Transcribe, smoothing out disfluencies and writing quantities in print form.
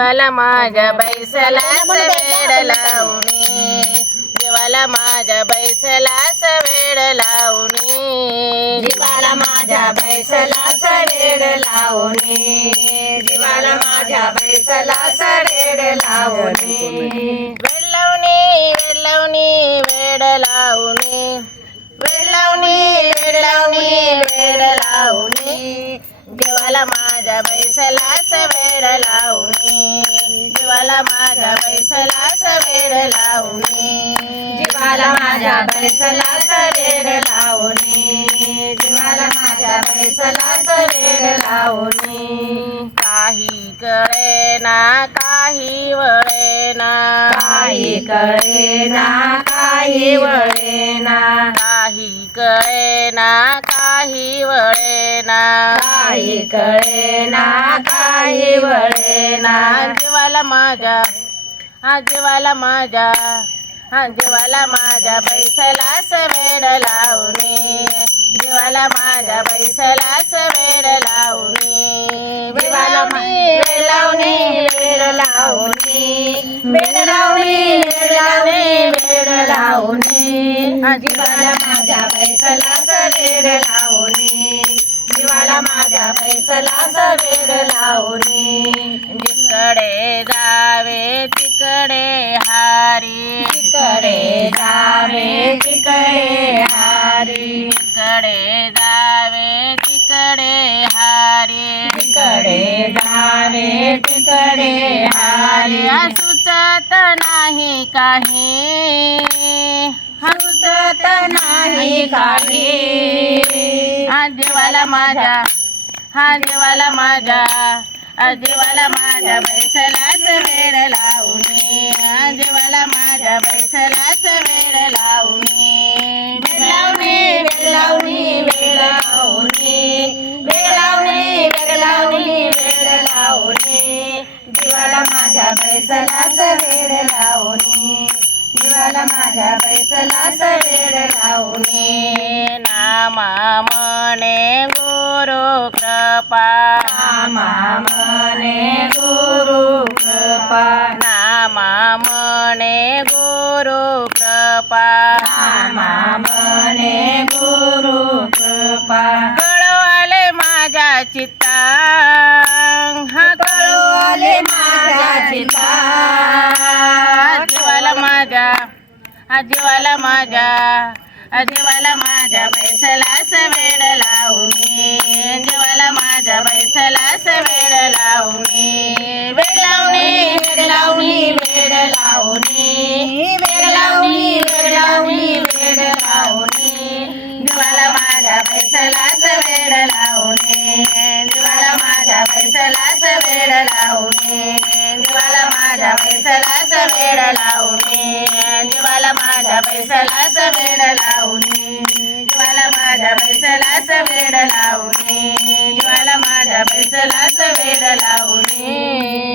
जीवाला माझ्या बैसलास वेड लावणे, जीवाला माझ्या बैसलास वेड लावणे, जीवाला माझ्या बैसलास वेड लावणे, जीवाला माझ्या बैसलास वेड लावणे, वेड लावणे वेड लावणे वेड लावणे, वेड लावणे वेड लावणे वेड लावणे, जीवाला माझ्या बैसलास वेड लावणे, जीवाला माझ्या बैसलास वेड लावणे, जीवाला माझ्या बैसलास वेड लावणे, जीवाला माझ्या बैसलास वेड लावणे, काही कळेना काही वळेना, काही कळेना काही वळेना, काही कळेना काही वळेना, काही कळेना काही वळेना, जीवाला माझ्या जीवाला माझ्या जीवाला माझ्या बैसलास वेड लावणे, जीवाला माझ्या बैसलास वेड लावणे, जीवाला वेड लावणे वेड लावणे, वेड लावणे वेड लावणे वेड लावणे, जीवाला माझ्या बैसलास वेड लावणे, जीवाला माझ्या बैसलास वेड लावणे, जिकडे जावे तिकडे हारी, तिकडे जावे तिकडे हारी, तिकडे जावे तिकडे हारी, तिकडे जावे तिकडे हारी, सुचत नाही काही, सुचत नाही काही, जीवाला माझ्या जीवाला माझ्या जीवाला माझ्या बैसलास वेड लावणे, जीवाला माझ्या बैसलास वेड लावणे, वेड लावणे वेड लावणे वेड लावणे, वेड लावणे वेड लावणे वेड लावणे, जीवाला माझ्या बैसलास वेड लावणे, जीवाला माझ्या बैसलास वेड लावणे, नामा म्हणे गुरु कृपा, नामा म्हणे गुरु कृपा, नामा म्हणे गुरु कृपा, नामा म्हणे गुरु कृपा, कळो आले माझ्या चित्ता, कळू आले माझ्या चित्ता, जीवाला माझ्या जीवाला माझ्या जीवाला माझ्या बैसलास वेड लावणे, जीवाला माझ्या बैसलास वेड लावणे, वेड लावणे वेड लावणी वेड लावणी, वेड लावणी वेड लावणी वेड लावणी, जीवाला माझ्या बैसलास वेड लावणे, जीवाला माझ्या बैसलास वेड लावणे, जीवाला माझ्या बैसलास वेड लावणे, जीवाला माझ्या बैसलास वेड लावणे, जीवाला माझ्या बैसलास वेड लावणे, जीवाला माझ्या बैसलास वेड लावणे.